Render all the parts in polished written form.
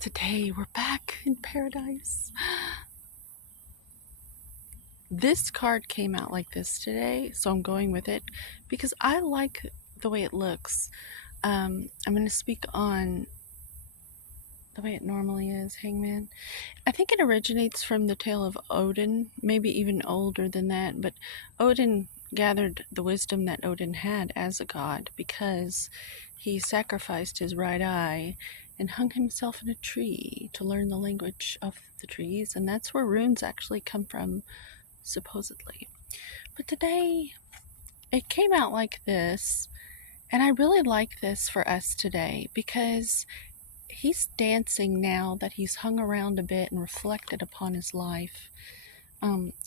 Today we're back in paradise. This card came out like this today, so I'm going with it because I like the way it looks. I'm going to speak on the way it normally is, Hangman. I think it originates from the tale of Odin, maybe even older than that, but Odin gathered the wisdom that Odin had as a god because he sacrificed his right eye and hung himself in a tree to learn the language of the trees, and that's where runes actually come from, supposedly. But today, it came out like this, and I really like this for us today because he's dancing now that he's hung around a bit and reflected upon his life.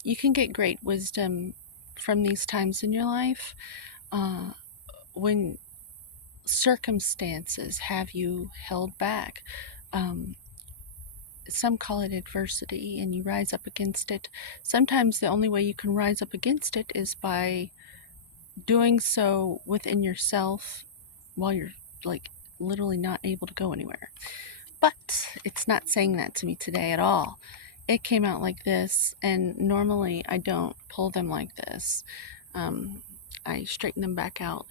You can get great wisdom from these times in your life when circumstances have you held back. Some call it adversity, and you rise up against it. Sometimes the only way you can rise up against it is by doing so within yourself while you're like literally not able to go anywhere. But it's not saying that to me today at all. It came out like this, and normally I don't pull them like this. I straighten them back out,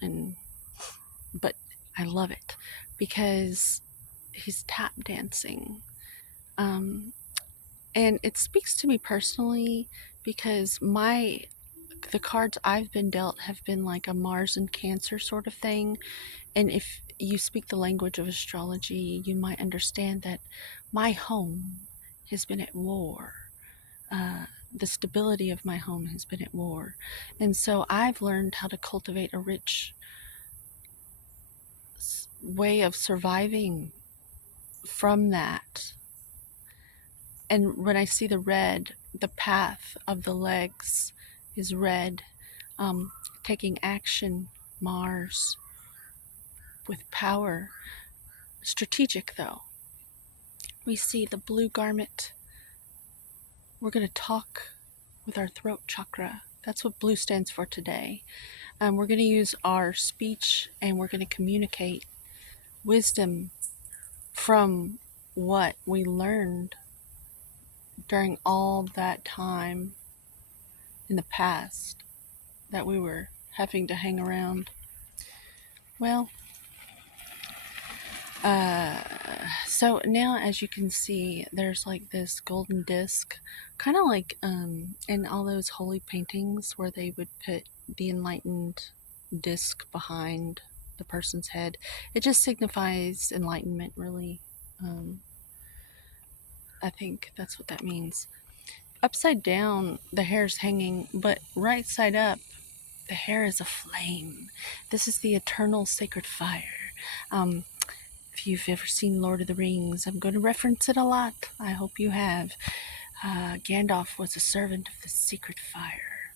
but I love it because he's tap dancing. And it speaks to me personally because the cards I've been dealt have been like a Mars and Cancer sort of thing. And if you speak the language of astrology, you might understand that my home has been at war. The stability of my home has been at war. And so I've learned how to cultivate a rich way of surviving from that. And when I see the red, the path of the legs is red. Taking action, Mars, with power. Strategic though. We see the blue garment. We're going to talk with our throat chakra. That's what blue stands for today. We're going to use our speech and we're going to communicate wisdom from what we learned during all that time in the past that we were having to hang around. Well, so now as you can see, there's like this golden disc, kind of like in all those holy paintings where they would put the enlightened disc behind the person's head. It just signifies enlightenment, really. I think that's what that means. Upside down, the hair's hanging, but right side up, the hair is aflame. This is the eternal sacred fire. If you've ever seen Lord of the Rings, I'm going to reference it a lot. I hope you have. Gandalf was a servant of the secret fire,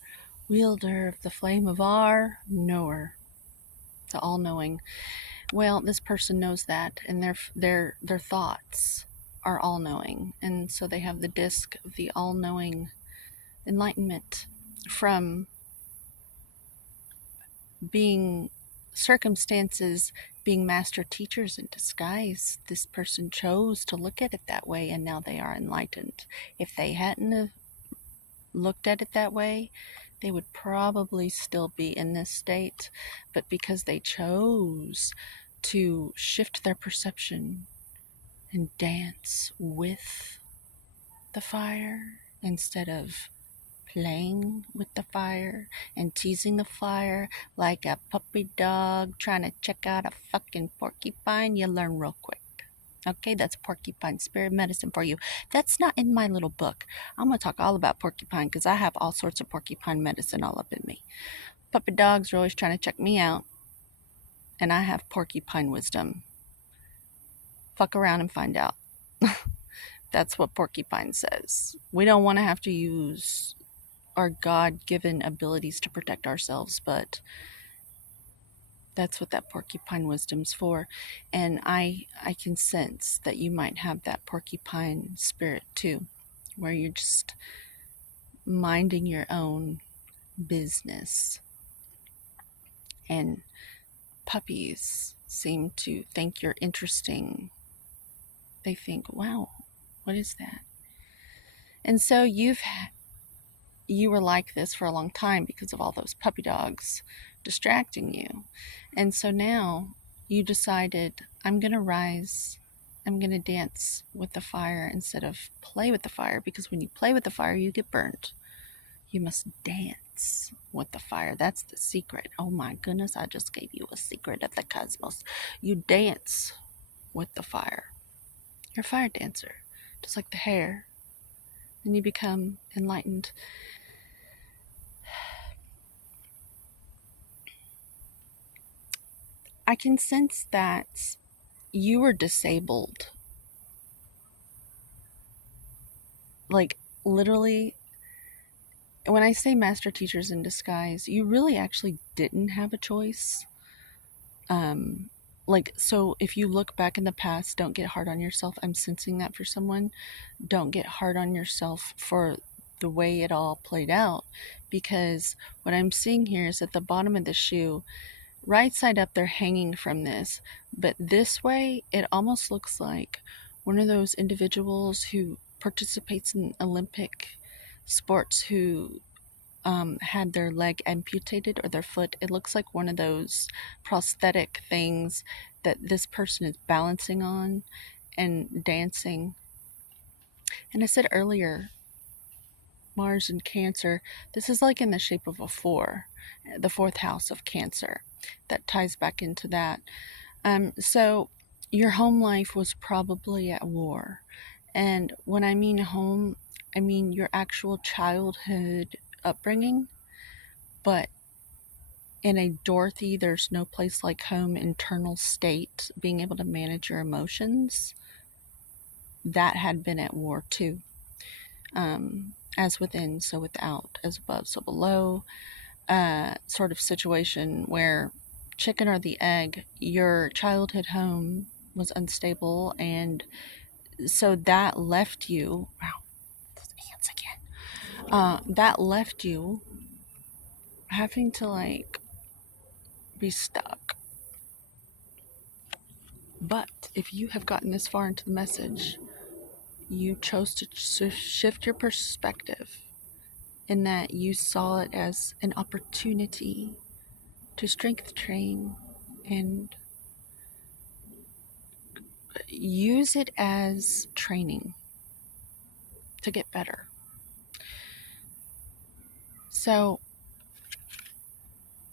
wielder of the flame of our knower, the all-knowing. Well, this person knows that, and their thoughts are all-knowing, and so they have the disc of the all-knowing enlightenment from being circumstances being master teachers in disguise. This person chose to look at it that way, and now they are enlightened. If they hadn't have looked at it that way, they would probably still be in this state. But because they chose to shift their perception and dance with the fire instead of playing with the fire and teasing the fire like a puppy dog trying to check out a fucking porcupine, you learn real quick. Okay, that's porcupine spirit medicine for you. That's not in my little book. I'm going to talk all about porcupine because I have all sorts of porcupine medicine all up in me. Puppy dogs are always trying to check me out, and I have porcupine wisdom. Fuck around and find out. That's what porcupine says. We don't want to have to use our God-given abilities to protect ourselves, but that's what that porcupine wisdom's for. And I can sense that you might have that porcupine spirit too, where you're just minding your own business. And puppies seem to think you're interesting. they think, wow, what is that? And so you were like this for a long time because of all those puppy dogs distracting you. And so now you decided, I'm going to rise. I'm going to dance with the fire instead of play with the fire, because when you play with the fire, you get burnt. You must dance with the fire. That's the secret. Oh my goodness, I just gave you a secret of the cosmos. You dance with the fire. You're a fire dancer, just like the hare. And you become enlightened. I can sense that you were disabled. Like, literally, when I say master teachers in disguise, you really actually didn't have a choice. So if you look back in the past, don't get hard on yourself. I'm sensing that for someone. Don't get hard on yourself for the way it all played out, because what I'm seeing here is at the bottom of the shoe, right side up, they're hanging from this, but this way it almost looks like one of those individuals who participates in Olympic sports who had their leg amputated or their foot. It looks like one of those prosthetic things that this person is balancing on and dancing. And I said earlier, Mars and Cancer, this is like in the shape of a 4, the 4th house of Cancer. That ties back into that. So your home life was probably at war. And when I mean home, I mean your actual childhood upbringing. But in a Dorothy, there's no place like home internal state, being able to manage your emotions, that had been at war too. As within, so without, as above, so below, sort of situation where chicken or the egg, your childhood home was unstable, and so that left you, wow, those ants again, that left you having to like be stuck. But if you have gotten this far into the message, you chose to shift your perspective in that you saw it as an opportunity to strength train and use it as training to get better. So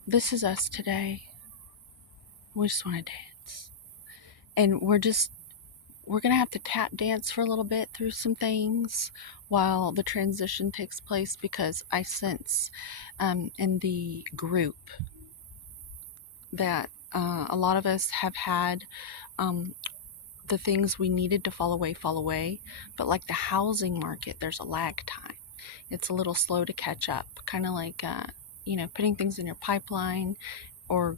this is us today. We just want to dance. And we're going to have to tap dance for a little bit through some things while the transition takes place, because I sense in the group that a lot of us have had the things we needed to fall away, but like the housing market, there's a lag time. It's a little slow to catch up, kind of like putting things in your pipeline or